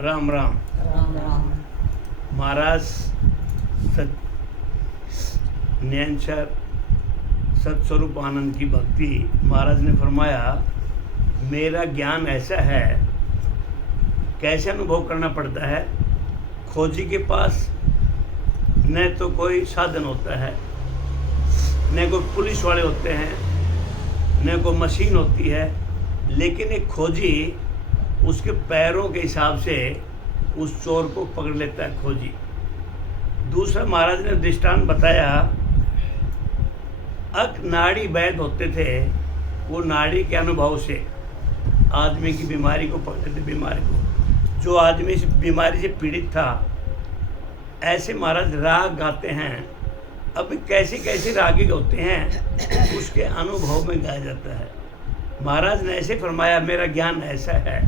राम राम। राम राम। महाराज नैनसर सत्स्वरूप आनंद की भक्ति। महाराज ने फरमाया मेरा ज्ञान ऐसा है, कैसे अनुभव करना पड़ता है। खोजी के पास न तो कोई साधन होता है, न कोई पुलिस वाले होते हैं, न कोई मशीन होती है, लेकिन एक खोजी उसके पैरों के हिसाब से उस चोर को पकड़ लेता है खोजी। दूसरा महाराज ने दृष्टांत बताया, नाड़ी वैद्य होते थे, वो नाड़ी के अनुभव से आदमी की बीमारी को पकड़ते थे। बीमारी को, जो आदमी इस बीमारी से पीड़ित था, ऐसे महाराज राग गाते हैं। अब कैसे कैसे रागी होते हैं, उसके अनुभव में गाया जाता है। महाराज ने ऐसे फरमाया मेरा ज्ञान ऐसा है,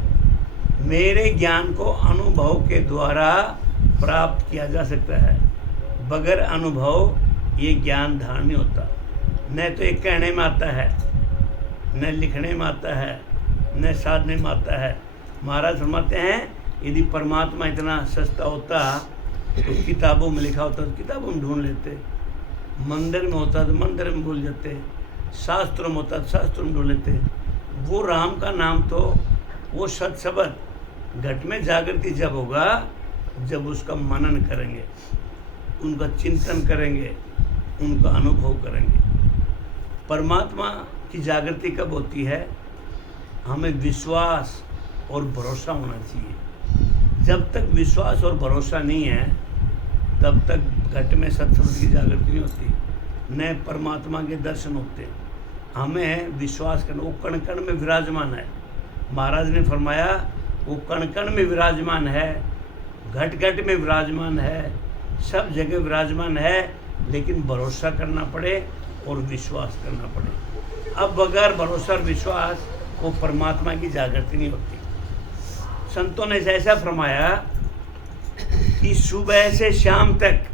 मेरे ज्ञान को अनुभव के द्वारा प्राप्त किया जा सकता है। बगैर अनुभव ये ज्ञान धारण नहीं होता। न तो ये कहने में आता है, न लिखने में आता है, न साधने में आता है। महाराज फरमाते हैं यदि परमात्मा इतना सस्ता होता तो किताबों में लिखा होता तो किताबों में ढूंढ लेते, मंदिर में होता तो मंदिर में भूल जाते, शास्त्रों में होता तो शास्त्रों में ढूंढ लेते। वो राम का नाम तो वो सत्शब्द घट में जागृति जब होगा, जब उसका मनन करेंगे, उनका चिंतन करेंगे, उनका अनुभव करेंगे। परमात्मा की जागृति कब होती है? हमें विश्वास और भरोसा होना चाहिए। जब तक विश्वास और भरोसा नहीं है, तब तक घट में सत्शब्द की जागृति नहीं होती, न परमात्मा के दर्शन होते। हमें विश्वास करना, वो कण कण में विराजमान है। महाराज ने फरमाया वो कण कण में विराजमान है, घट घट में विराजमान है, सब जगह विराजमान है, लेकिन भरोसा करना पड़े और विश्वास करना पड़े। अब बगैर भरोसा और विश्वास वो परमात्मा की जागृति नहीं होती। संतों ने ऐसा फरमाया कि सुबह से शाम तक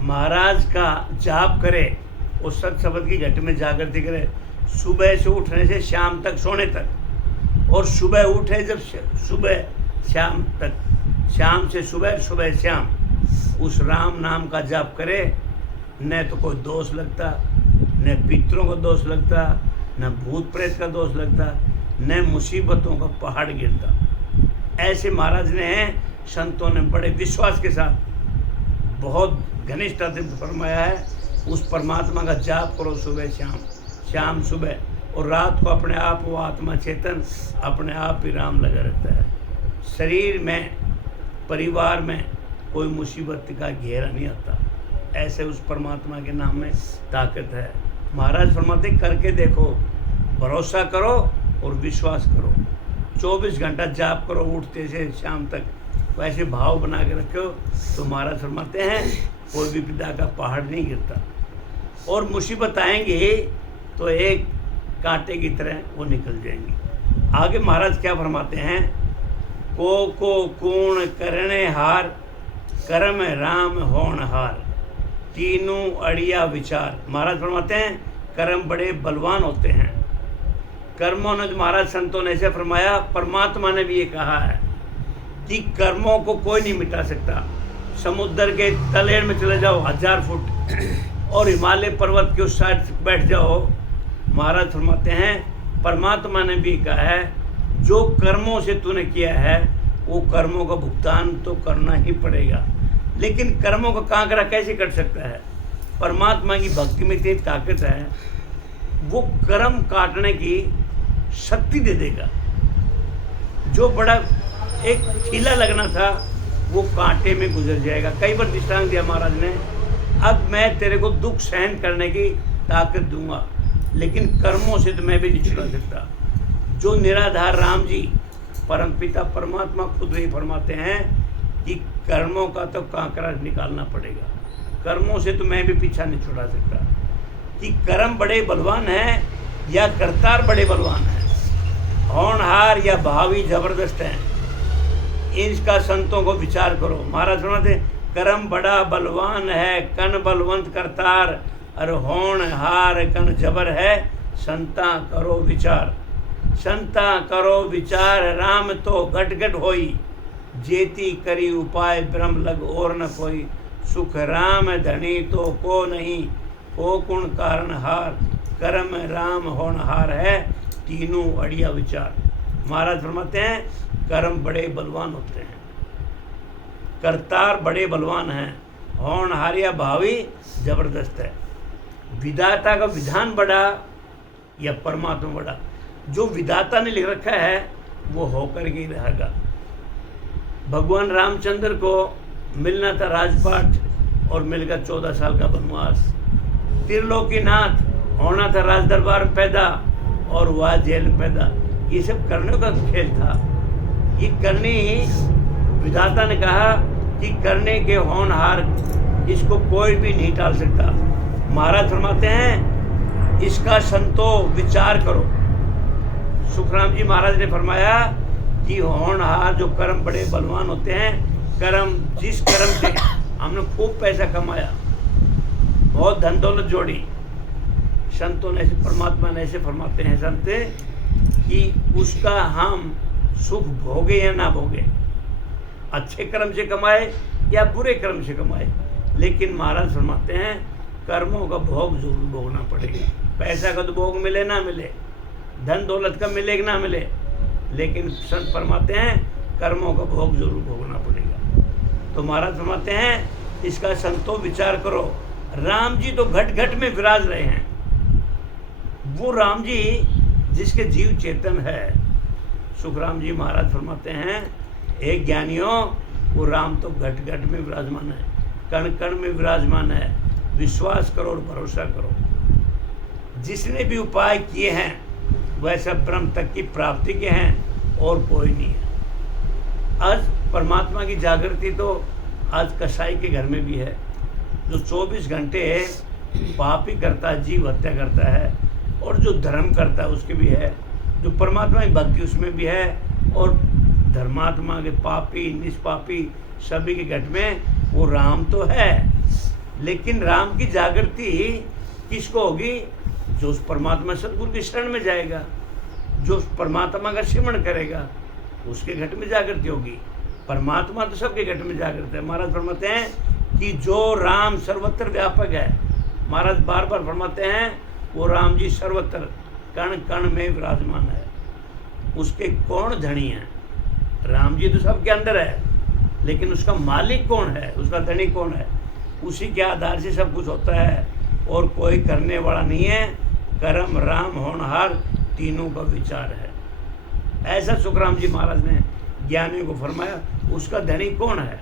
महाराज का जाप करे, वो सत्शब्द की घट में जागृति करे, सुबह से उठने से शाम तक सोने तक, और सुबह उठे जब सुबह शाम तक, शाम से सुबह, सुबह शाम उस राम नाम का जाप करे। न तो कोई दोष लगता, न पितरों का दोष लगता, न भूत प्रेत का दोष लगता, न मुसीबतों का पहाड़ गिरता। ऐसे महाराज ने संतों ने बड़े विश्वास के साथ बहुत घनिष्ठता से फरमाया है उस परमात्मा का जाप करो सुबह शाम, शाम सुबह, और रात को अपने आप वो आत्मा चेतन अपने आप ही राम लगा रहता है। शरीर में, परिवार में कोई मुसीबत का घेरा नहीं आता। ऐसे उस परमात्मा के नाम में ताकत है। महाराज फरमाते करके देखो, भरोसा करो और विश्वास करो। 24 घंटा जाप करो उठते से शाम तक, वैसे भाव बना के रखो तो महाराज फरमाते हैं कोई विपदा का पहाड़ नहीं गिरता। और मुसीबत आएंगी तो एक कांटे की तरह वो निकल जाएंगी। आगे महाराज क्या फरमाते हैं, को कूण करने हार, कर्म राम होण हार, तीनों अड़िया विचार। महाराज फरमाते हैं कर्म बड़े बलवान होते हैं। कर्मों ने, महाराज संतों ने ऐसे फरमाया, परमात्मा ने भी ये कहा है कि कर्मों को कोई नहीं मिटा सकता। समुद्र के तलेर में चले जाओ 1000 फुट और हिमालय पर्वत के उस साइड बैठ जाओ, महाराज फरमाते हैं परमात्मा ने भी कहा है जो कर्मों से तूने किया है वो कर्मों का भुगतान तो करना ही पड़ेगा। लेकिन कर्मों का कांकरा कैसे कट सकता है? परमात्मा की भक्ति में इतनी ताकत है, वो कर्म काटने की शक्ति दे देगा। जो बड़ा एक ठीला लगना था वो कांटे में गुजर जाएगा। कई बार दृष्टांत दिया महाराज ने, अब मैं तेरे को दुख सहन करने की ताकत दूंगा, लेकिन कर्मों से तो मैं भी नहीं छुड़ा सकता। जो निराधार राम जी परमपिता परमात्मा खुद ही फरमाते हैं कि कर्मों का तो कांकरा निकालना पड़ेगा, कर्मों से तो मैं भी पीछा नहीं छुड़ा सकता। कि कर्म बड़े बलवान हैं या करतार बड़े बलवान हैं, होनहार या भावी जबरदस्त हैं, इसका संतों को विचार करो। महाराज फरमाते कर्म बड़ा बलवान है, कन बलवंत करतार, और होनहार कन जबर है, संता करो विचार। संता करो विचार, राम तो घट घट होई, जेती करी उपाय ब्रह्म लग और न कोई, सुख राम धनी तो को नहीं, को कुण कारण हार, कर्म राम होनहार है, तीनों अड़िया विचार। महाराज फरमाते हैं कर्म बड़े बलवान होते हैं, करतार बड़े बलवान हैं, होनहारिया भावी जबरदस्त है। विधाता का विधान बड़ा या परमात्मा बड़ा, जो विधाता ने लिख रखा है वो होकर के ही रहेगा। भगवान रामचंद्र को मिलना था राजपाट और मिल गया 14 साल का वनवास। त्रिलोकीनाथ होना था राज दरबार में पैदा और वह जेल में पैदा। ये सब करने का खेल था। ये करनी विधाता ने कहा कि करने के होनहार, इसको कोई भी नहीं टाल सकता। महाराज फरमाते हैं इसका संतो विचार करो। सुखराम जी महाराज ने फरमाया कि होनहार जो कर्म बड़े बलवान होते हैं, कर्म जिस कर्म से हमने खूब पैसा कमाया, बहुत धन दौलत जोड़ी, संतों ने परमात्मा ने ऐसे फरमाते हैं संत कि उसका हम सुख भोगे या ना भोगे, अच्छे कर्म से कमाए या बुरे कर्म से कमाए, लेकिन महाराज फरमाते हैं कर्मों का भोग जरूर भोगना पड़ेगा। पैसा का तो भोग मिले ना मिले, धन दौलत का मिले कि ना मिले, लेकिन संत फरमाते हैं कर्मों का भोग जरूर भोगना पड़ेगा। तो महाराज फरमाते हैं इसका संतो विचार करो। राम जी तो घट घट में विराज रहे हैं। वो राम जी जिसके जीव चेतन है। सुखराम जी महाराज फरमाते हैं एक ज्ञानियों, वो राम तो घट घट में विराजमान है, कण कण में विराजमान है। विश्वास करो और भरोसा करो। जिसने भी उपाय किए हैं वैसा ब्रह्म तक की प्राप्ति के हैं और कोई नहीं है। आज परमात्मा की जागृति तो आज कसाई के घर में भी है, जो 24 घंटे पाप ही करता है, जीव हत्या करता है, और जो धर्म करता है उसके भी है, जो परमात्मा की भक्ति उसमें भी है, और धर्मात्मा के पापी निष्पापी सभी के घट में वो राम तो है। लेकिन राम की जागृति किसको होगी? जो उस परमात्मा सदगुरु की शरण में जाएगा, जो उस परमात्मा का सिमरण करेगा, उसके घट में जागृति होगी। परमात्मा तो सबके घट में जागृत है। महाराज फरमाते हैं कि जो राम सर्वत्र व्यापक है, महाराज बार बार फरमाते हैं वो राम जी सर्वत्र कण कण में विराजमान है। उसके कौन धनी है? राम जी तो सबके अंदर है, लेकिन उसका मालिक कौन है, उसका धनी कौन है? उसी के आधार से सब कुछ होता है, और कोई करने वाला नहीं है। कर्म राम होनहार तीनों का विचार है। ऐसा सुखराम जी महाराज ने ज्ञानियों को फरमाया। उसका धनी कौन है?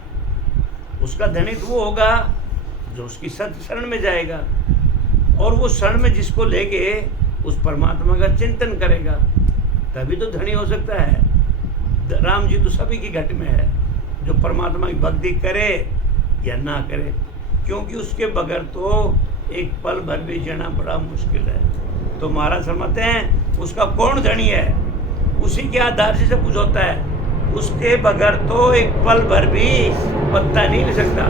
उसका धनी तो वो होगा जो उसकी सत्य शरण में जाएगा, और वो शरण में जिसको लेके उस परमात्मा का चिंतन करेगा, तभी तो धनी हो सकता है। राम जी तो सभी की घट में है, जो परमात्मा की भक्ति करे या ना करे, क्योंकि उसके बगैर तो एक पल भर भी जीना बड़ा मुश्किल है। तो महाराज फरमाते हैं उसका कौन धनी है? उसी के आधार से सब कुछ होता है। उसके बगैर तो एक पल भर भी पत्ता नहीं ले सकता।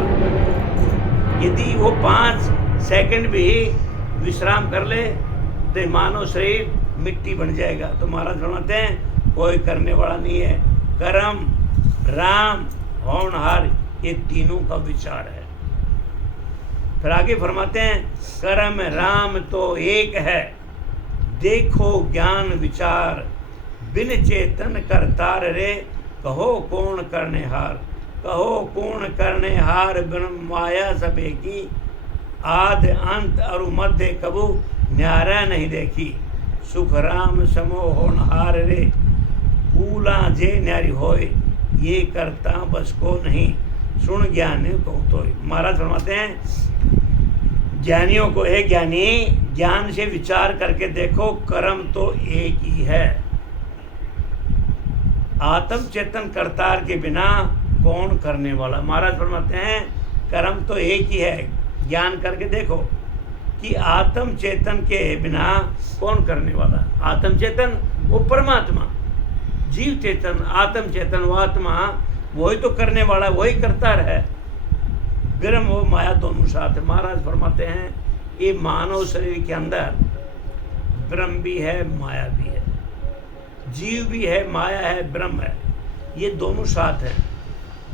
यदि वो 5 सेकंड भी विश्राम कर ले तो मानव शरीर मिट्टी बन जाएगा। तो महाराज फरमाते हैं कोई करने वाला नहीं है। कर्म राम होनहार ये तीनों का विचार है। फिर आगे फरमाते हैं कर्म राम तो एक है, देखो ज्ञान विचार, बिन चेतन करतार रे, कहो कौन करने हार, कहो कौन करने हार, ब्रह्म माया सब की, आद अंत अरु मध्य कबू न्यारा नहीं देखी, सुख राम समो होनहार रे, पूला जे न्यारी होय, ये करता बस को नहीं, सुन ज्ञान को तो। महाराज फरमाते हैं ज्ञानियों को, हे ज्ञानी ज्ञान से विचार करके देखो कर्म तो एक ही है। आत्म चेतन करतार के बिना कौन करने वाला? महाराज फरमाते हैं कर्म तो एक ही है। ज्ञान करके देखो कि आत्म चेतन के बिना कौन करने वाला? आत्म चेतन वो परमात्मा, जीव चेतन आत्म चेतन वो आत्मा, वही तो करने वाला, वही करता है। ब्रह्म वो माया दोनों साथ है। महाराज फरमाते हैं ये मानव शरीर के अंदर ब्रह्म भी है माया भी है, जीव भी है माया है ब्रह्म है, ये दोनों साथ है।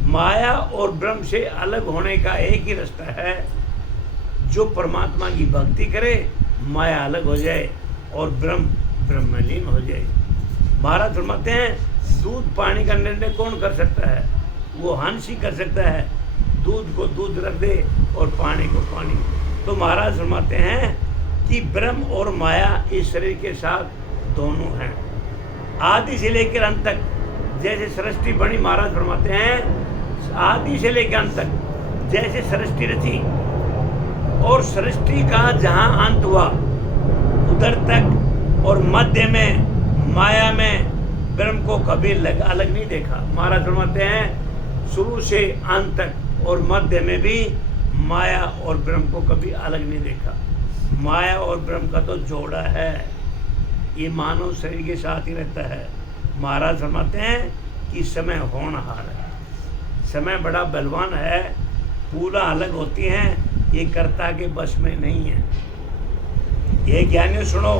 माया और ब्रह्म से अलग होने का एक ही रास्ता है, जो परमात्मा की भक्ति करे, माया अलग हो जाए और ब्रह्म ब्रह्मलीन हो जाए। महाराज फरमाते हैं दूध पानी का निर्णय कौन कर सकता है? वो हंस ही कर सकता है। दूध को दूध रख दे और पानी को पानी। तो महाराज फरमाते हैं कि ब्रह्म और माया इस शरीर के साथ दोनों हैं, आदि से लेकर अंत तक। जैसे सृष्टि बनी, महाराज फरमाते हैं आदि से लेकर अंत तक जैसे सृष्टि रची और सृष्टि का जहाँ अंत हुआ उधर तक, और मध्य में माया में ब्रह्म को कभी अलग नहीं देखा। महाराज फरमाते हैं शुरू से अंत तक और मध्य में भी माया और ब्रह्म को कभी अलग नहीं देखा। माया और ब्रह्म का तो जोड़ा है, ये मानव शरीर के साथ ही रहता है। महाराज फरमाते हैं कि समय होनहार है, समय बड़ा बलवान है, पूरा अलग होती हैं, ये कर्ता के बस में नहीं है। ये ज्ञानियों सुनो,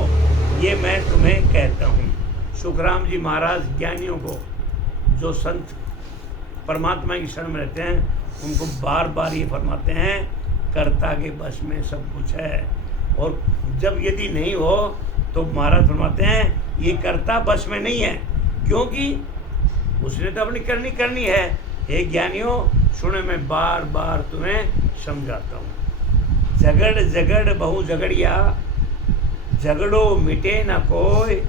ये मैं तुम्हें कहता हूँ। सुखराम जी महाराज ज्ञानियों को, जो संत परमात्मा की शरण में रहते हैं, उनको बार बार ये फरमाते हैं कर्ता के बस में सब कुछ है। और जब यदि नहीं हो तो महाराज फरमाते हैं ये कर्ता बस में नहीं है, क्योंकि उसने तो अपनी करनी है। हे ज्ञानियों सुने, मैं बार बार तुम्हें समझाता हूँ। झगड़ झगड़ बहु झगड़िया, झगड़ो मिटे न कोई,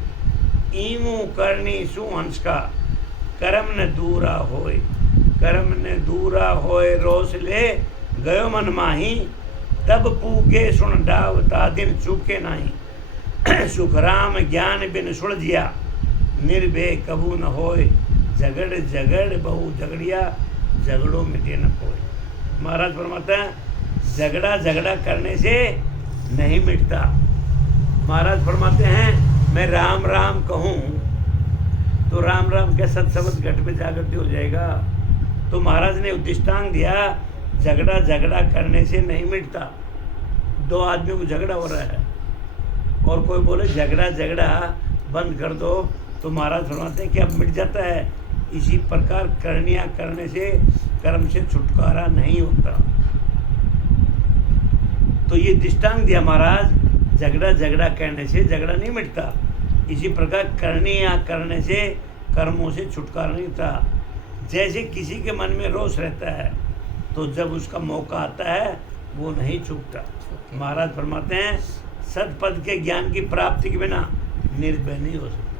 ईमू करनी सु हंस का, कर्म न दूरा होए, कर्म न दूरा होए, रोस ले गयो मन माही, तब पूगे सुन डावता दिन चूके नाही। सुखराम ज्ञान बिन सुलझिया, निर्भय कबू न होए, झगड़ झगड़ बहु झगड़िया, झगड़ो मिटे न कोई। महाराज फरमाता है झगड़ा झगड़ा करने से नहीं मिटता। महाराज फरमाते हैं मैं राम राम कहूँ तो राम राम के सत शब्द घट में जागृति हो जाएगा। तो महाराज ने दृष्टांत दिया, झगड़ा झगड़ा करने से नहीं मिटता। दो आदमियों को झगड़ा हो रहा है और कोई बोले झगड़ा झगड़ा बंद कर दो, तो महाराज फरमाते हैं कि अब मिट जाता है। इसी प्रकार करनियाँ करने से कर्म से छुटकारा नहीं होता। तो ये दृष्टांत दिया महाराज, झगड़ा झगड़ा करने से झगड़ा नहीं मिटता। इसी प्रकार करनियाँ करने से कर्मों से छुटकारा नहीं होता। जैसे किसी के मन में रोष रहता है तो जब उसका मौका आता है वो नहीं चूकता। महाराज फरमाते हैं सतपद के ज्ञान की प्राप्ति के बिना निर्भय नहीं हो सकता।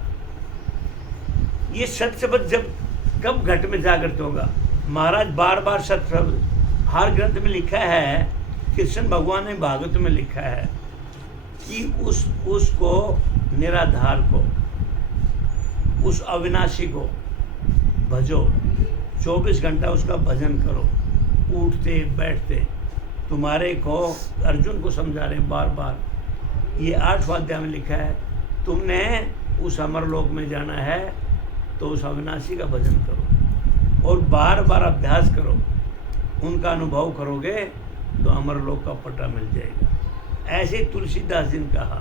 ये सत शब्द जब कब घट में जागृत होगा? महाराज बार बार सत शब्द हर ग्रंथ में लिखा है, कृष्ण भगवान ने भागवत में लिखा है कि उसको निराधार को, उस अविनाशी को भजो, 24 घंटा उसका भजन करो, उठते बैठते। तुम्हारे को अर्जुन को समझा रहे बार बार, ये 8वां अध्याय में लिखा है, तुमने उस अमरलोक में जाना है तो उस अविनाशी का भजन करो और बार बार अभ्यास करो, उनका अनुभव करोगे तो अमरलोक का पट्टा मिल जाएगा। ऐसे तुलसीदास जी ने कहा,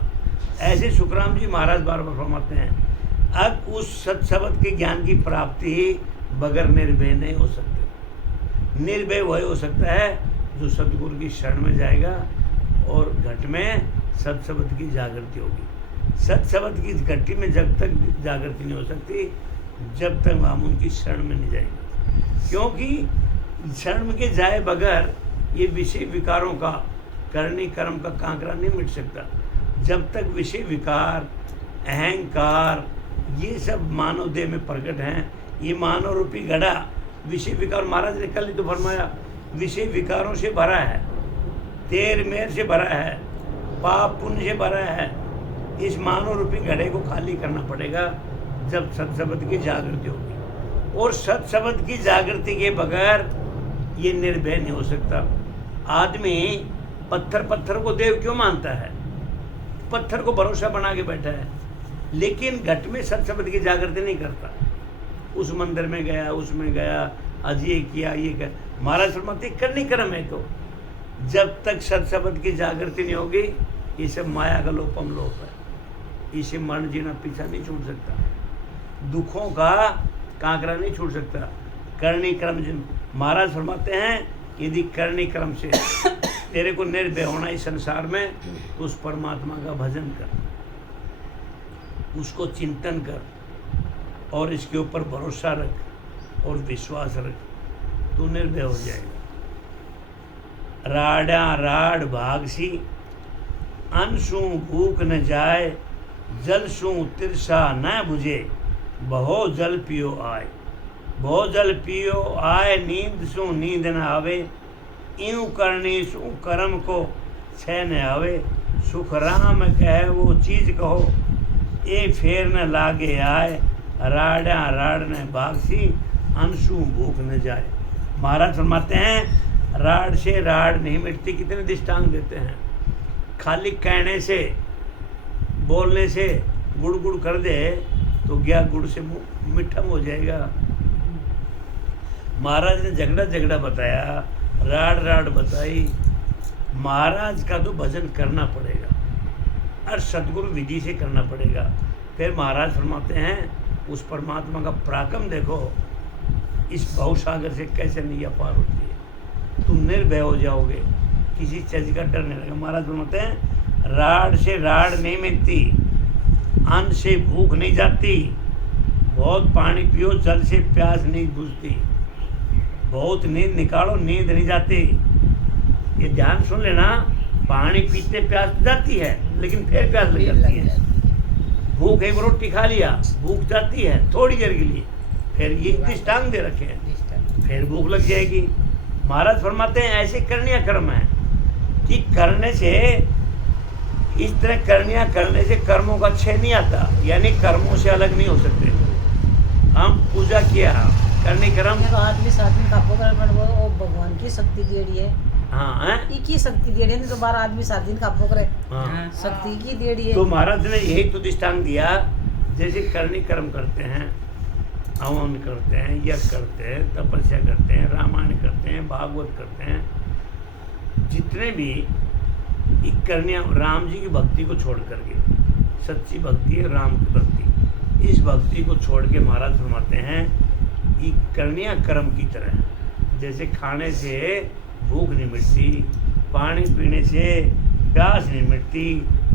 ऐसे सुखराम जी महाराज बार बार फरमाते हैं। अब उस सत्शब्द के ज्ञान की प्राप्ति बगैर निर्भय नहीं हो सकती। निर्भय वही हो सकता है जो सतगुरु की शरण में जाएगा और घट में सत्शब्द की जागृति होगी। सत्शब्द की घटी में जब तक जागृति नहीं हो सकती जब तक हम उनकी शरण में नहीं जाएंगे, क्योंकि शरण के जाए बगैर ये विषय विकारों का, करनी कर्म का कांकरा नहीं मिट सकता। जब तक विषय विकार, अहंकार, ये सब मानव देह में प्रकट हैं, ये मानव रूपी घड़ा विषय विकार, महाराज ने कल ही तो फरमाया, विषय विकारों से भरा है, तेर मेर से भरा है, पाप पुण्य से भरा है। इस मानव रूपी घड़े को खाली करना पड़ेगा जब सत्शब्द की जागृति होगी। और सत्शब्द की जागृति के बगैर ये निर्भय नहीं हो सकता। आदमी पत्थर को देव क्यों मानता है? पत्थर को भरोसा बना के बैठा है, लेकिन घट में सत्शब्द की जागृति नहीं करता। उस मंदिर में गया, उसमें गया, आज ये किया, ये किया। महाराज फरमाते करनी कर्म है। तो जब तक सत्शब्द की जागृति नहीं होगी ये सब माया का लोपम लोप है। इसे मरण जीना पीछा नहीं छूट सकता, दुखों का कांकरा नहीं छूट सकता। करनी कर्म महाराज फरमाते हैं यदि करनी कर्म से तेरे को निर्भय होना इस संसार में तो उस परमात्मा का भजन कर, उसको चिंतन कर और इसके ऊपर भरोसा रख और विश्वास रख, तू निर्भय हो जाएगा। राडा राड भागसी अनसू भूख न जाए, जल सू तिरसा न बुझे, बहु जल पियो आए। बहु जल पियो आए, नींद सू नींद न आवे, यूं करनी सू कर्म को छह न आवे। सुख राम कहे वो चीज कहो, ए फेर न लागे आए, राडा राड न भागसी अनसू भूख न जाए। महाराज फरमाते हैं राड से राड नहीं मिटती। कितने दृष्टांत देते हैं, खाली कहने से बोलने से गुड़ गुड़ कर दे तो क्या गुड़ से मीठा हो जाएगा। महाराज ने झगड़ा झगड़ा बताया, राड राड बताई। महाराज का तो भजन करना पड़ेगा और सदगुरु विधि से करना पड़ेगा। फिर महाराज फरमाते हैं उस परमात्मा का पराक्रम देखो, इस भवसागर से कैसे नैया पार होती है। तुम निर्भय हो जाओगे, किसी चीज का डर नहीं लगेगा। महाराज फरमाते हैं राड से राड नहीं मिलती, अन्न से भूख नहीं जाती, बहुत पानी पियो जल से प्यास नहीं बुझती, बहुत नींद निकालो नींद नहीं जाती। ये ध्यान सुन लेना, पानी पीते प्यास जाती है लेकिन फिर प्यास लग जाती है। भूख एक रोटी खा लिया भूख जाती है थोड़ी देर के लिए, फिर ये दृष्टांत दे रखे हैं, फिर भूख लग जाएगी। महाराज फरमाते हैं ऐसे करनिया कर्म है कि करने से, इस तरह करनिया करने से कर्मों का क्षय नहीं आता, यानी कर्मों से अलग नहीं हो सकते। हम पूजा किया करने कर्म आदमी 7 दिन कापो कर वो भगवान की शक्ति देड़ी है। हाँ की शक्ति देड़ी है, तो बार आदमी 7 दिन कापो करे। हाँ शक्ति की देड़ी है। तो महाराज ने यही तो दृष्टांत दिया, जैसे करनी कर्म करते हैं, हवन करते हैं, यज्ञ करते हैं, तपस्या करते हैं, रामायण करते हैं, भागवत करते हैं, जितने भी करनिया राम जी की भक्ति को छोड़ करके, सच्ची भक्ति है राम की भक्ति, इस भक्ति को छोड़ के महाराज फरमाते हैं कि करनिया कर्म की तरह, जैसे खाने से भूख नहीं मिटती, पानी पीने से प्यास नहीं मिटती,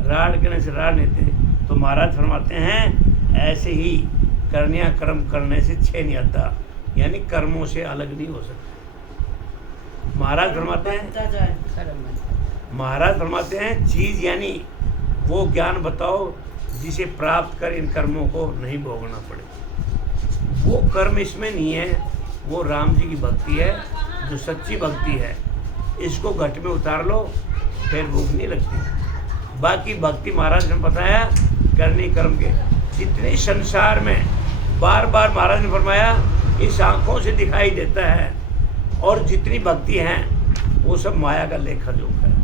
राड करने से राड नहीं मिटती, तो महाराज फरमाते हैं ऐसे ही करनिया कर्म करने से क्षय नहीं आता, यानी कर्मों से अलग नहीं हो सकते। महाराज फरमाते हैं चीज यानी वो ज्ञान बताओ जिसे प्राप्त कर इन कर्मों को नहीं भोगना पड़े। वो कर्म इसमें नहीं है, वो राम जी की भक्ति है जो सच्ची भक्ति है। इसको घट में उतार लो फिर भूख नहीं लगती। बाकी भक्ति महाराज ने बताया करनी कर्म के जितने संसार में बार बार महाराज ने फरमाया इस आंखों से दिखाई देता है, और जितनी भक्ति हैं वो सब माया का लेखा जोखा है।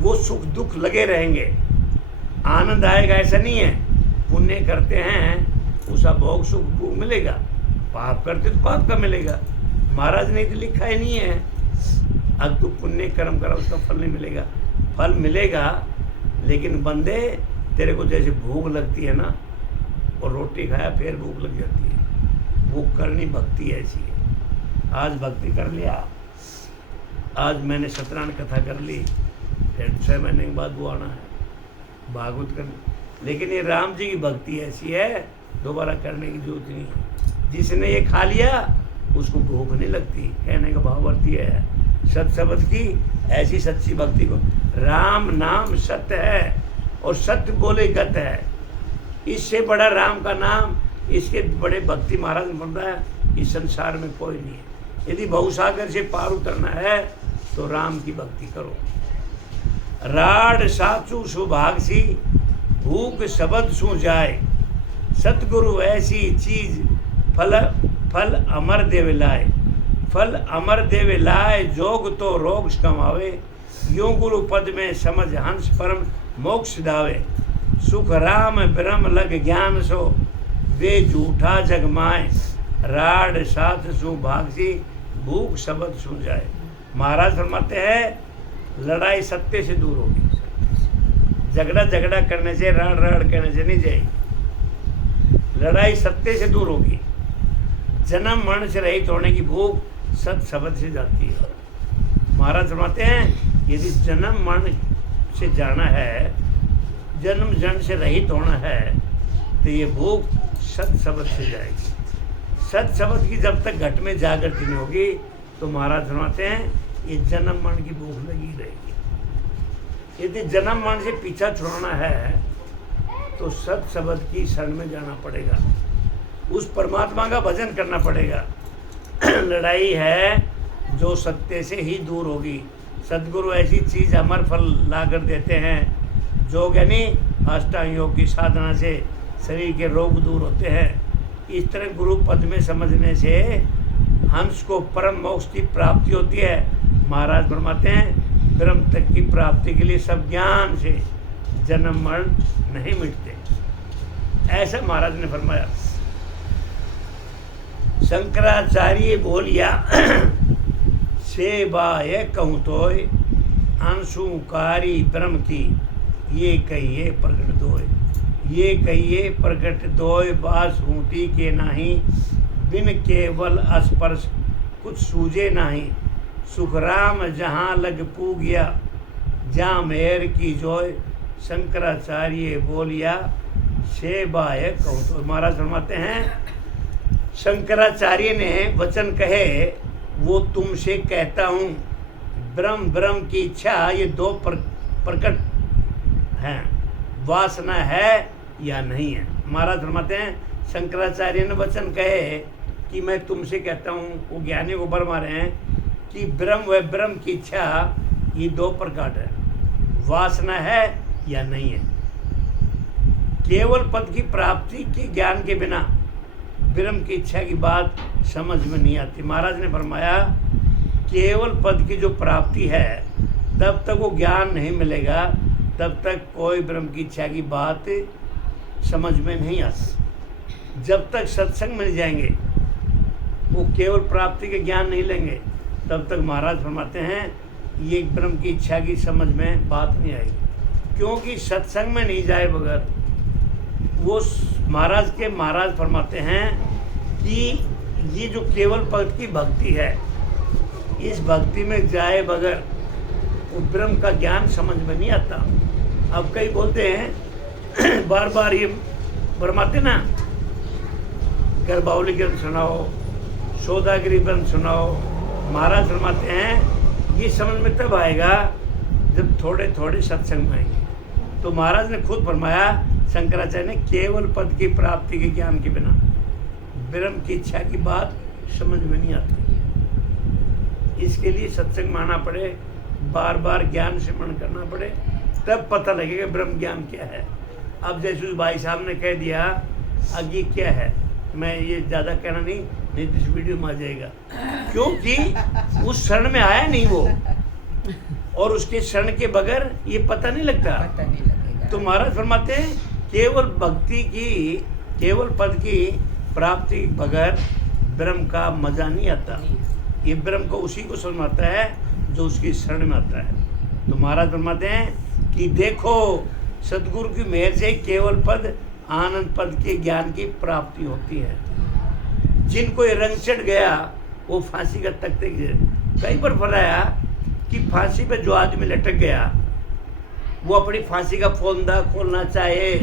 वो सुख दुख लगे रहेंगे, आनंद आएगा ऐसा नहीं है। पुण्य करते हैं उसका भोग सुख भोग मिलेगा, पाप करते तो पाप का मिलेगा। महाराज ने तो लिखा ही नहीं है अब तू पुण्य कर्म करा उसका फल नहीं मिलेगा, फल मिलेगा लेकिन बंदे तेरे को जैसे भूख लगती है ना, और रोटी खाया फिर भूख लग जाती है, वो करनी भक्ति ऐसी है। आज भक्ति कर लिया, आज मैंने सत्यनारायण कथा कर ली, फिर 6 महीने के बाद वो आना है भागवत कर, लेकिन ये राम जी की भक्ति ऐसी है दोबारा करने की जरूरत नहीं। जिसने ये खा लिया उसको भूख नहीं लगती, कहने का भाव वर्ती है सत शब्द की ऐसी सच्ची भक्ति को। राम नाम सत्य है और सत्य बोले गत है, इससे बड़ा राम का नाम, इसके बड़े भक्ति महाराज ने बताया इस संसार में कोई नहीं है। यदि भवसागर से पार उतरना है तो राम की भक्ति करो। राड साचू सुभागसी भूख शब्द सु जाए, सतगुरु ऐसी चीज फल फल अमर देव लाए, फल अमर देव लाए, जोग तो रोग कमावे, यूं गुरु पद में समझ हंस परम मोक्ष दावे, सुख राम ब्रह्म लग ज्ञान सो, वे झूठा जग माए, राड साथ सु भागसी भूख शब्द सुन जाए। महाराज फरमाते हैं लड़ाई सत्य से दूर होगी, झगड़ा झगड़ा करने से राड़ राड़ करने से नहीं जाएगी, लड़ाई सत्य से दूर होगी। जन्म मरण से रहित होने की भूख सत शब्द से जाती है। महाराज फरमाते हैं यदि जन्म मरण से जाना है, जन्म जन्म से रहित होना है, तो ये भूख सत शब्द से जाएगी। सत शब्द की जब तक घट में जागृति नहीं होगी तो महाराज फरमाते हैं ये जन्म मरण की भूख लगी रहेगी। यदि जन्म मरण से पीछा छुड़ाना है तो सत शब्द की शरण में जाना पड़ेगा, उस परमात्मा का भजन करना पड़ेगा। लड़ाई है जो सत्य से ही दूर होगी। सदगुरु ऐसी चीज़ अमर फल ला कर देते हैं, जो यानी अष्टांग योग की साधना से शरीर के रोग दूर होते हैं। इस तरह गुरु पद में समझने से हंस को परम मोक्ष की प्राप्ति होती है। महाराज फरमाते हैं ब्रह्म तक की प्राप्ति के लिए सब ज्ञान से जन्म मरण नहीं मिटते, ऐसा महाराज ने फरमाया। शंकराचार्य बोलिया से बाय कहूँ तोय अंशुकारी ब्रह्म की ये कहिए प्रकट दोय, ये कहिए प्रकट दोय बास ऊँटी के नाही, बिन केवल स्पर्श कुछ सूझे नाही, सुखराम जहाँ लग पूगिया जा मेहर की जोय, शंकराचार्य बोलिया से बाय कहूँ तो। महाराज फरमाते हैं शंकराचार्य ने वचन कहे वो तुमसे कहता हूँ, ब्रह्म ब्रह्म की इच्छा ये दो प्रकट हैं, वासना है या नहीं है। महाराज फरमाते हैं शंकराचार्य ने वचन कहे कि मैं तुमसे कहता हूँ, वो ज्ञानी को फरमा रहे हैं कि ब्रह्म व ब्रह्म की इच्छा ये दो प्रकार है, वासना है या नहीं है। केवल पद की प्राप्ति के ज्ञान के बिना ब्रह्म की इच्छा की बात समझ में नहीं आती। महाराज ने फरमाया केवल पद की जो प्राप्ति है तब तक वो ज्ञान नहीं मिलेगा, तब तक कोई ब्रह्म की इच्छा की बात समझ में नहीं आती। जब तक सत्संग में नहीं जाएंगे, वो केवल प्राप्ति के ज्ञान नहीं लेंगे, तब तक महाराज फरमाते हैं ये ब्रह्म की इच्छा की समझ में बात नहीं आएगी। क्योंकि सत्संग में नहीं जाए बगैर वो महाराज फरमाते हैं कि ये जो केवल पद की भक्ति है, इस भक्ति में जाए बगैर वो ब्रह्म का ज्ञान समझ में नहीं आता। अब कई बोलते हैं बार बार ये फरमाते ना गर्भावली ग्रंथ सुनाओ, सौदागिरी ग्रंथ सुनाओ। महाराज फरमाते हैं ये समझ में तब आएगा जब थोड़े थोड़े सत्संग में आएंगे। तो महाराज ने खुद फरमाया शंकराचार्य ने केवल पद की प्राप्ति के ज्ञान के बिना ब्रह्म की इच्छा की बात समझ में नहीं आती। इसके लिए सत्संग मानना पड़े, बार बार ज्ञान सिमरण करना पड़े, तब पता लगेगा ब्रह्म ज्ञान क्या है। अब जैसे उस भाई साहब ने कह दिया अब ये क्या है, मैं ये ज़्यादा कहना नहीं तो इस वीडियो में आ जाएगा, क्योंकि उस शरण में आया नहीं वो, और उसके शरण के बगैर ये पता नहीं लगता। तो महाराज फरमाते हैं केवल भक्ति की, केवल पद की प्राप्ति बगैर ब्रह्म का मजा नहीं आता। ये ब्रह्म को उसी को समझ आता है जो उसकी शरण में आता है। तो महाराज फरमाते हैं कि देखो सदगुरु की मेहर से केवल पद आनंद पद के ज्ञान की प्राप्ति होती है। जिनको ये रंग चढ़ गया वो फांसी का तख्ते कई बार फराया कि फांसी पे जो आदमी लटक गया वो अपनी फांसी का फंदा खोलना चाहे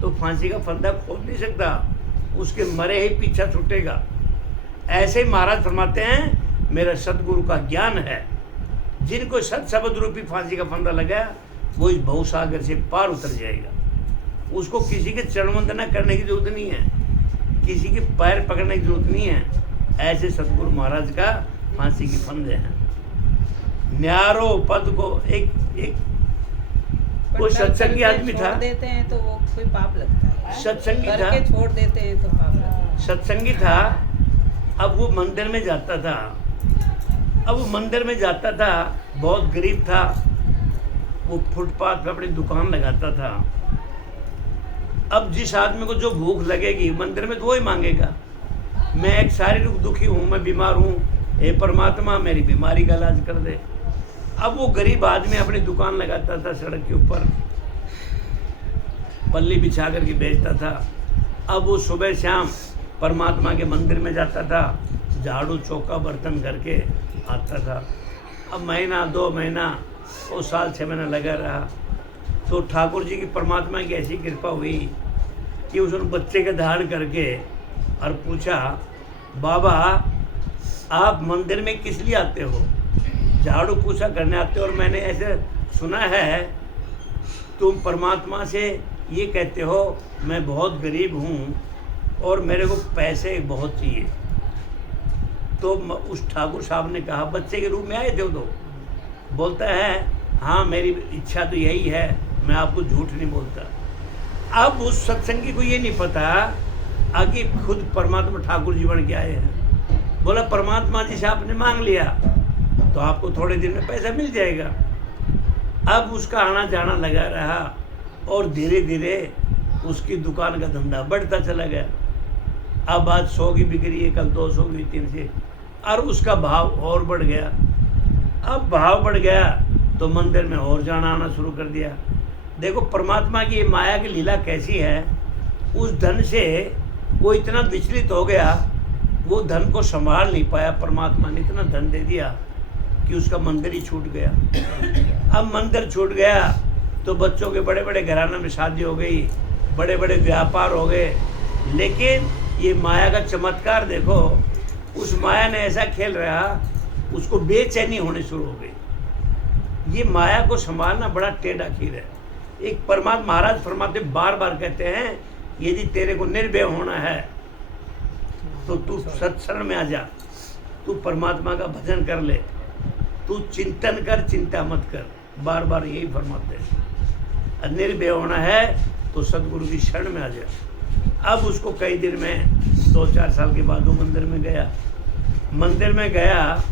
तो फांसी का फंदा खोल नहीं सकता, उसके मरे ही पीछा छूटेगा। ऐसे ही महाराज फरमाते हैं मेरा सदगुरु का ज्ञान है, जिनको सत शब्द रूपी फांसी का फंदा लगा वो इस भवसागर से पार उतर जाएगा। उसको किसी के चरणवंदना करने की जरूरत नहीं है, किसी के पैर पकड़ने की जरूरत नहीं है। ऐसे सदगुरु महाराज का फांसी के फंदे हैं। न्यारो पद को एक कोई सत्संगी आदमी था, देते हैं तो वो कोई पाप लगता है। सत्संगी था, करके छोड़ देते हैं तो पाप लगता है। सत्संगी था। अब वो मंदिर में जाता था, बहुत गरीब था, वो फुटपाथ पे अपनी दुकान लगाता था। अब जिस आदमी को जो भूख लगेगी मंदिर में तो वो ही मांगेगा, मैं एक शारीरिक दुखी हूँ, मैं बीमार हूँ, हे परमात्मा मेरी बीमारी का इलाज कर दे। अब वो गरीब आदमी अपनी दुकान लगाता था, सड़क के ऊपर पल्ली बिछा करके बेचता था। अब वो सुबह शाम परमात्मा के मंदिर में जाता था, झाड़ू चौका बर्तन करके आता था। अब महीना 2 महीना और साल 6 महीना लगा रहा, तो ठाकुर जी की परमात्मा की ऐसी कृपा हुई कि उस बच्चे का धारण करके और पूछा, बाबा आप मंदिर में किस लिए आते हो? झाड़ू पोछा करने आते हो, और मैंने ऐसे सुना है तुम परमात्मा से ये कहते हो मैं बहुत गरीब हूँ और मेरे को पैसे बहुत चाहिए। तो उस ठाकुर साहब ने कहा, बच्चे के रूप में आए थे तो बोलता है हाँ मेरी इच्छा तो यही है, मैं आपको झूठ नहीं बोलता। अब उस सत्संगी को ये नहीं पता आगे खुद परमात्मा ठाकुर जी बन के आए हैं। बोला परमात्मा जी से आपने मांग लिया तो आपको थोड़े दिन में पैसा मिल जाएगा। अब उसका आना जाना लगा रहा और धीरे धीरे उसकी दुकान का धंधा बढ़ता चला गया। अब आज 100 की बिक्री है, कल 200 की, 300, और उसका भाव और बढ़ गया। अब भाव बढ़ गया तो मंदिर में और जाना आना शुरू कर दिया। देखो परमात्मा की ये माया की लीला कैसी है। उस धन से वो इतना विचलित हो गया, वो धन को संभाल नहीं पाया। परमात्मा ने इतना धन दे दिया कि उसका मंदिर ही छूट गया। अब मंदिर छूट गया तो बच्चों के बड़े बड़े घरानों में शादी हो गई, बड़े बड़े व्यापार हो गए। लेकिन ये माया का चमत्कार देखो, उस माया ने ऐसा खेल रहा, उसको बेचैनी होने शुरू हो गई। ये माया को संभालना बड़ा टेढ़ा खीर है। एक परमात्मा महाराज फरमाते बार बार कहते हैं, यदि तेरे को निर्भय होना है तो तू सत्संग में आ जा, तू परमात्मा का भजन कर ले, तू चिंतन कर, चिंता मत कर। बार बार यही फरमाते हैं। निर्भय होना है तो सदगुरु की शरण में आ जा। अब उसको कई दिन में 2-4 साल के बाद वो मंदिर में गया। मंदिर में गया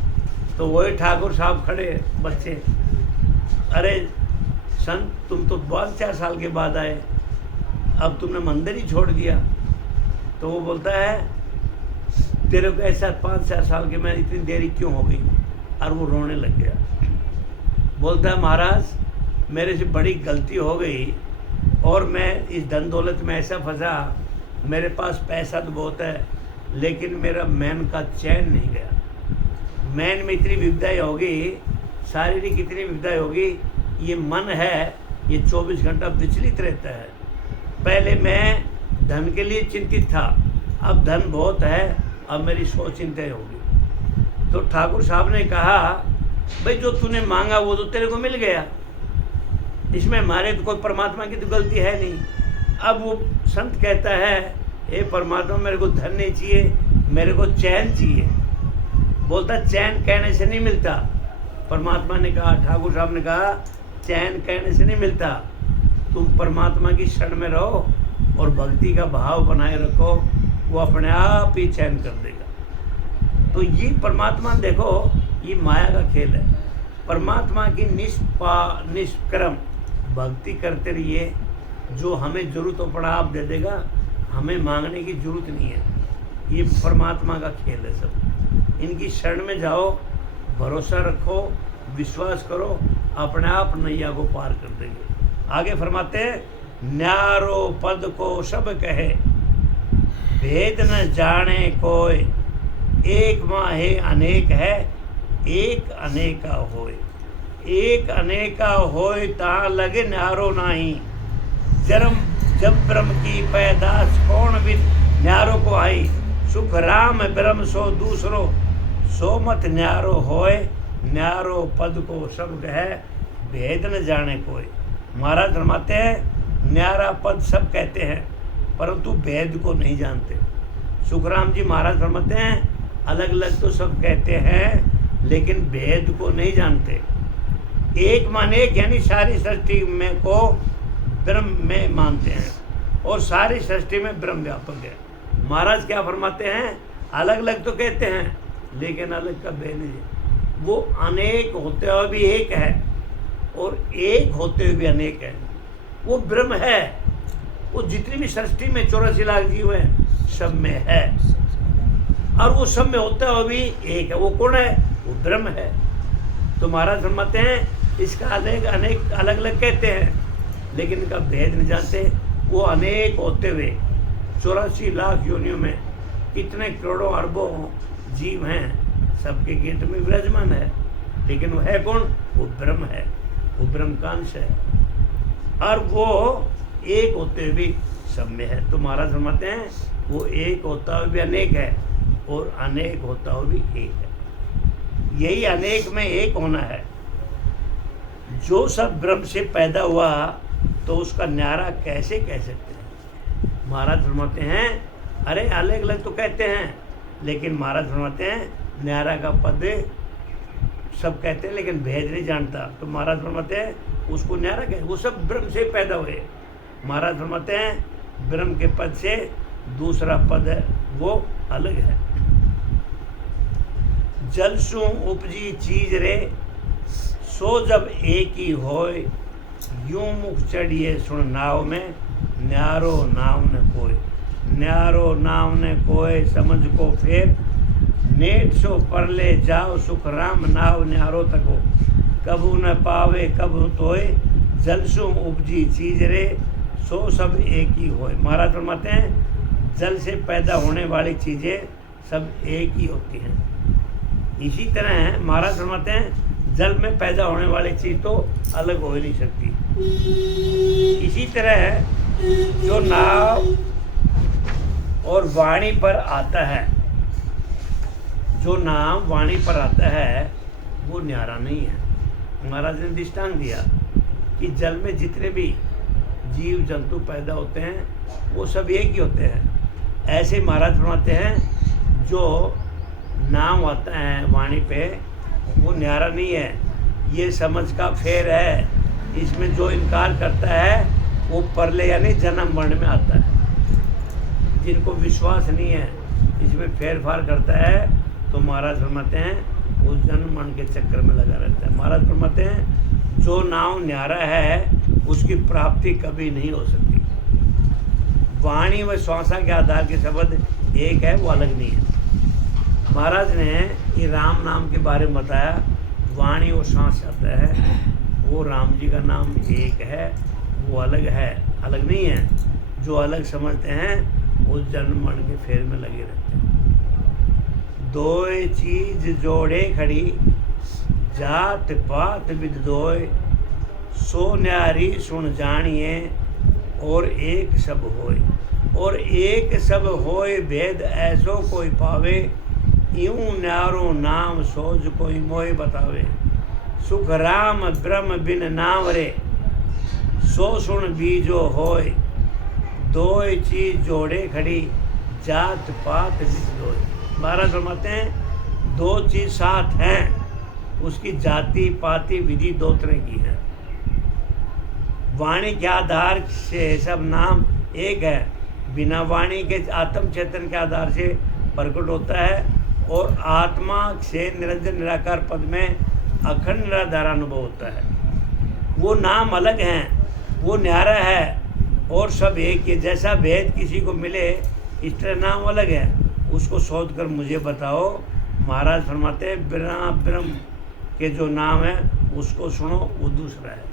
तो वही ठाकुर साहब खड़े, बच्चे, अरे संत तुम तो बहुत 4 साल के बाद आए, अब तुमने मंदिर ही छोड़ दिया। तो वो बोलता है तेरे को ऐसा 5-4 साल के मैं इतनी देरी क्यों हो गई? और वो रोने लग गया। बोलता है महाराज मेरे से बड़ी गलती हो गई और मैं इस धन दौलत में ऐसा फंसा, मेरे पास पैसा तो बहुत है लेकिन मेरा मन का चैन नहीं गया। मन में इतनी विविधताएं होगी, शारीरिक इतनी विविधताएं होगी, ये मन है ये 24 घंटा विचलित रहता है। पहले मैं धन के लिए चिंतित था, अब धन बहुत है, अब मेरी 100 चिंताएं होगी। तो ठाकुर साहब ने कहा भाई जो तूने मांगा वो तो तेरे को मिल गया, इसमें हमारे तो कोई परमात्मा की तो गलती है नहीं। अब वो संत कहता है हे परमात्मा मेरे को धन नहीं चाहिए, मेरे को चैन चाहिए। बोलता चैन कहने से नहीं मिलता। परमात्मा ने कहा, ठाकुर साहब ने कहा चैन कहने से नहीं मिलता, तुम परमात्मा की शरण में रहो और भक्ति का भाव बनाए रखो, वो अपने आप ही चैन कर देगा। तो ये परमात्मा देखो ये माया का खेल है। परमात्मा की निष्कर्म भक्ति करते रहिए, जो हमें जरूरत हो पड़ा आप दे देगा, हमें मांगने की जरूरत नहीं है। ये परमात्मा का खेल है सब। इनकी शरण में जाओ, भरोसा रखो, विश्वास करो, अपने आप नैया को पार कर देंगे। आगे फरमाते हैं न्यारो पद को सब कहे, भेद न जाने कोय, एक माहे अनेक है, एक अनेका होय। एक अनेका होय ता लगे न्यारो नाही, जन्म जब ब्रह्म की पैदाश कौन भी न्यारो को आई, सुख राम ब्रह्म सो दूसरो, सो मत न्यारो होय, न्यारो पद को सब कहे, भेद न जाने कोई। महाराज फरमाते हैं न्यारा पद सब कहते हैं परंतु भेद को नहीं जानते। सुखराम जी महाराज फरमाते हैं अलग अलग तो सब कहते हैं लेकिन भेद को नहीं जानते। एक माने एक यानी सारी सृष्टि में को ब्रह्म में मानते हैं और सारी सृष्टि में ब्रह्म व्यापक है। महाराज क्या फरमाते हैं अलग अलग तो कहते हैं लेकिन अलग का भेद नहीं है। वो अनेक होते हुए भी एक है और एक होते हुए भी अनेक है। वो ब्रह्म है, वो जितनी भी सृष्टि में 84 लाख जीव हैं सब में है और वो सब में होता हुआ भी एक है। वो कौन है? वो ब्रह्म है। तो महाराज फरमाते हैं इसका अनेक अलग अलग कहते हैं लेकिन इनका भेद नहीं जानते। वो अनेक होते हुए 84 लाख योनियों में कितने करोड़ों अरबों जीव हैं, सबके गेट में विराजमान है, लेकिन वो है कौन? वो ब्रह्म है, वो ब्रह्म का अंश है, और वो एक होते हुए भी सब में है। तो महाराज फरमाते हैं वो एक होता हुआ भी अनेक है और अनेक होता हुआ भी एक है। यही अनेक में एक होना है। जो सब ब्रह्म से पैदा हुआ तो उसका न्यारा कैसे कह सकते हैं? महाराज फरमाते हैं अरे अलग अलग तो कहते हैं, लेकिन महाराज फरमाते हैं न्यारा का पद सब कहते हैं लेकिन भेद नहीं जानता। तो महाराज फरमाते हैं उसको न्यारा कहे, वो सब ब्रह्म से पैदा हुए। महाराज फरमाते हैं ब्रह्म के पद से दूसरा पद है वो अलग है। जल सु उपजी चीज रे सो जब एक ही होय, यूं मुख चढ़िए सुन नाव में न्यारो नाव न कोय। न्यारो नाव ने कोय समझ को फेर, नेट सो पर ले जाओ सुख राम नाव न्यारो तको। कबू न पावे कबू तोय, जल सु उपजी चीज रे सो सब एक ही होय। महाराज फरमाते हैं जल से पैदा होने वाली चीज़ें सब एक ही होती हैं। इसी तरह महाराज फरमाते हैं जल में पैदा होने वाली चीज़ तो अलग हो ही नहीं सकती। इसी तरह जो नाव और वाणी पर आता है, जो नाम वाणी पर आता है वो न्यारा नहीं है। महाराज ने दृष्टांत दिया कि जल में जितने भी जीव जंतु पैदा होते हैं वो सब एक ही होते हैं। ऐसे महाराज फरमाते हैं जो नाम आता है वाणी पे वो न्यारा नहीं है, ये समझ का फेर है। इसमें जो इनकार करता है वो परले यानी जन्म मरण में आता है। जिनको विश्वास नहीं है इसमें फेर फार करता है तो महाराज फरमाते हैं वो जन्म मरण के चक्कर में लगा रहता है। महाराज फरमाते हैं जो नाम न्यारा है उसकी प्राप्ति कभी नहीं हो सकती। वाणी व श्वासा के आधार के शब्द एक है, वो अलग नहीं है। महाराज ने ये राम नाम के बारे में बताया, वाणी और श्वास आता है, वो राम जी का नाम एक है, वो अलग है, अलग नहीं है। जो अलग समझते हैं वो जन्म मरण के फेर में लगे रहते हैं। दो चीज जोड़े खड़ी, जात पात विद दोय, सो न्यारी सुन जानिए और एक सब होय। और एक सब होय भेद ऐसो कोई पावे, यूं न्यारो नाम सोज कोई मोय बतावे। सुख राम ब्रह्म बिन नाम रे, सो सुन बीजो होय। दोय चीज जोड़े खड़ी, जात पात विद दोय। महाराज फरमाते हैं दो चीज साथ हैं, उसकी जाति पाति विधि दो तरह की है। वाणी के आधार से सब नाम एक है, बिना वाणी के आत्म चेतन के आधार से प्रकट होता है, और आत्मा से निरंजन निराकार पद में अखंड निराधार अनुभव होता है। वो नाम अलग हैं, वो न्यारा है और सब एक ही। जैसा भेद किसी को मिले इस तरह नाम अलग है, उसको शोध कर मुझे बताओ। महाराज फरमाते हैं बिना ब्रह्म के जो नाम है उसको सुनो, वो दूसरा है।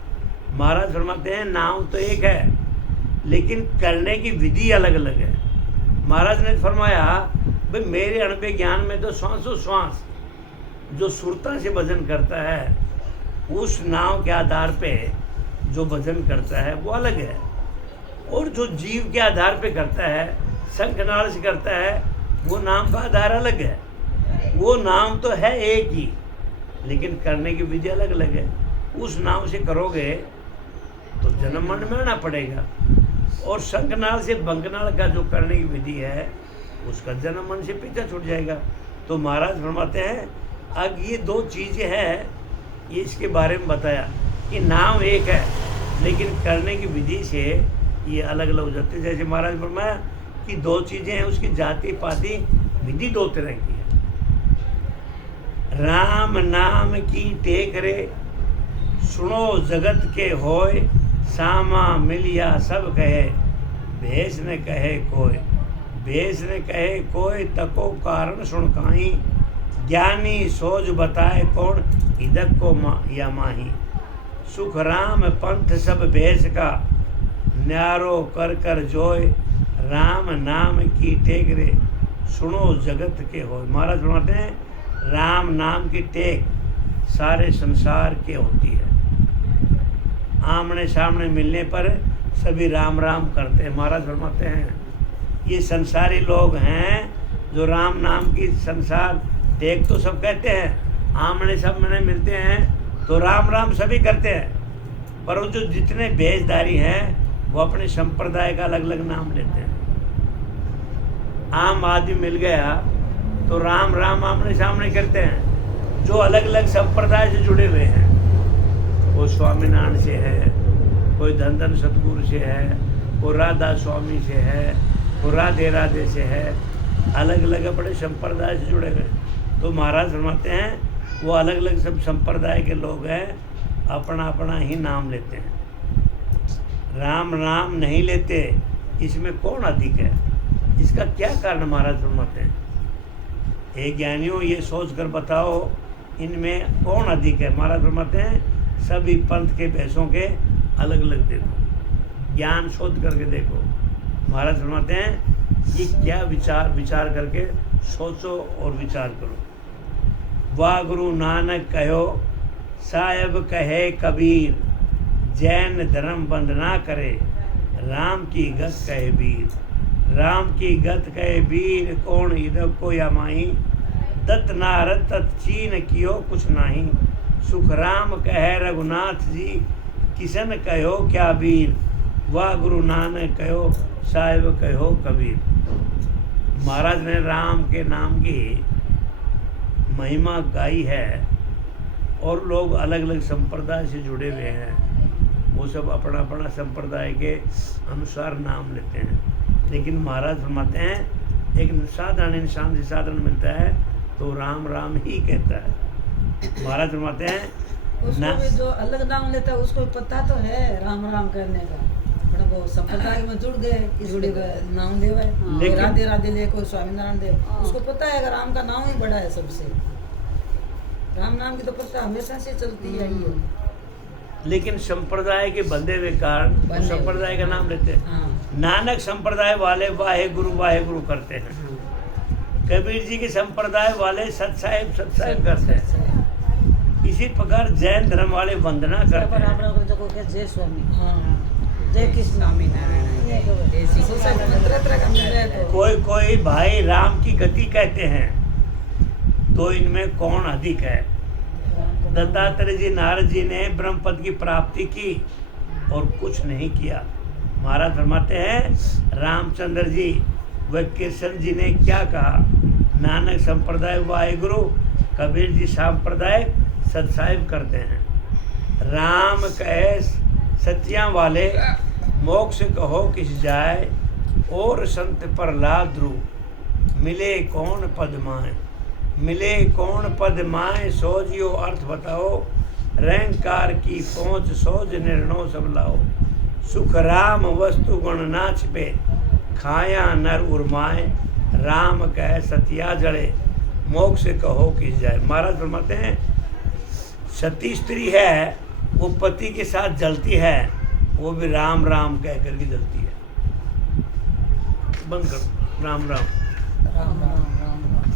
महाराज फरमाते हैं नाम तो एक है लेकिन करने की विधि अलग अलग है। महाराज ने फरमाया भाई मेरे अणुवे ज्ञान में तो श्वासो श्वास जो सुरता से भजन करता है उस नाम के आधार पे जो भजन करता है वो अलग है, और जो जीव के आधार पे करता है, शंखनाद से करता है, वो नाम का आधार अलग है। वो नाम तो है एक ही लेकिन करने की विधि अलग अलग है। उस नाम से करोगे तो जन्म मरण में आना पड़ेगा, और शंखनाद से बंकनाद का जो करने की विधि है उसका जन्म मरण से पीछा छूट जाएगा। तो महाराज फरमाते हैं अब ये दो चीज़ें हैं, ये इसके बारे में बताया कि नाम एक है लेकिन करने की विधि से ये अलग अलग हो जाते हैं। जैसे महाराज फरमाया कि दो चीज़ें हैं, उसकी जाति पाति विधि दो तरह की है। राम नाम की टेक रे, सुनो जगत के होय। सामा मिलिया सब कहे, भेष न कहे कोय। भेष न कहे कोय, तको कारण सुन काहीं। ज्ञानी सोच बताए कौन, इदक को या माही। सुख राम पंथ सब भेष का, न्यारो कर कर जोय। राम नाम की टेक रे, सुनो जगत के हो। महाराज फरमाते हैं राम नाम की टेक सारे संसार के होती है। आमने सामने मिलने पर सभी राम राम करते हैं। महाराज फरमाते हैं ये संसारी लोग हैं जो राम नाम की संसार टेक तो सब कहते हैं, आमने सामने मिलते हैं तो राम राम सभी करते हैं, पर जो जितने भेषधारी हैं वो अपने संप्रदाय का अलग अलग नाम लेते हैं। आम आदमी मिल गया तो राम राम आमने सामने करते हैं। जो अलग अलग संप्रदाय से जुड़े हुए हैं, कोई स्वामीनारायण से है, कोई धन धन सतगुरु से है, कोई राधा स्वामी से है, कोई राधे राधे से है, अलग अलग अपने संप्रदाय से जुड़े हुए। तो महाराज फरमाते हैं वो अलग अलग सब संप्रदाय के लोग हैं, अपना अपना ही नाम लेते हैं, राम नाम नहीं लेते। इसमें कौन अधिक है? इसका क्या कारण महाराज फरमाते हैं? हे ज्ञानियों ये सोच कर बताओ इनमें कौन अधिक है। महाराज फरमाते हैं सभी पंथ के भैंसों के अलग अलग देखो, ज्ञान शोध करके देखो। महाराज फरमाते हैं ये क्या विचार करके सोचो और विचार करो। वाह गुरु नानक कहो साहेब कहे कबीर, जैन धर्म बंद ना करे, राम की गत कहे वीर। राम की गत कहे वीर, कौन इधर को या माही, दत्त नारद तत् चीन कियो कुछ नाही। सुख राम कहे रघुनाथ जी, किशन कहो क्या वीर। वाह गुरु नानक कहो साहिब कहो कबीर। महाराज ने राम के नाम की महिमा गाई है और लोग अलग अलग संप्रदाय से जुड़े हुए हैं, वो सब अपना अपना संप्रदाय के अनुसार नाम लेते हैं। लेकिन महाराज फरमाते हैं एक साधारण इंसान से साधारण मिलता है तो राम राम ही कहता है। महाराज फरमाते हैं उसको भी जो अलग नाम लेता है उसको पता तो है राम राम करने का, बड़ा वो संप्रदाय में जुड़ गए नाम ले लेकिन राधे राधे ले, कोई स्वामीनारायण दे, उसको पता है अगर राम का नाम ही बड़ा है सबसे, राम नाम की तो पता हमेशा से चलती है ये। लेकिन संप्रदाय के बंधे हुए कारण संप्रदाय का नाम लेते हैं। हाँ। नानक संप्रदाय वाले वाहे गुरु करते हैं। कबीर जी के संप्रदाय वाले सत साहिब करते हैं। इसी प्रकार जैन धर्म वाले वंदना करते हैं। जय स्वामी, जय कृष्ण, स्वामीनारायण, कोई भाई राम की गति कहते हैं, तो इनमें कौन अधिक है? दत्तात्रेय जी नारद जी ने ब्रह्म पद की प्राप्ति की और कुछ नहीं किया। महाराज फरमाते हैं रामचंद्र जी व कृष्ण जी ने क्या कहा? नानक संप्रदाय वाहेगुरु, कबीर जी संप्रदाय सत्साहिब करते हैं। राम कहे सत्या वाले, मोक्ष कहो किस जाए, और संत प्रहलाद ध्रुव, मिले कौन पद माए। मिले कौन पद माए, सोजियो अर्थ बताओ, रंकार की पहुँच सोज निर्णो सब लाओ। सुख राम वस्तु गुण ना छिपे, खाया नर उर्माए, राम कह सतिया जड़े, मोक्ष कहो किस जाए। महाराज फरमाते हैं सती स्त्री है वो पति के साथ जलती है, वो भी राम राम कह करके जलती है। बंद करो। राम राम। राम राम राम राम।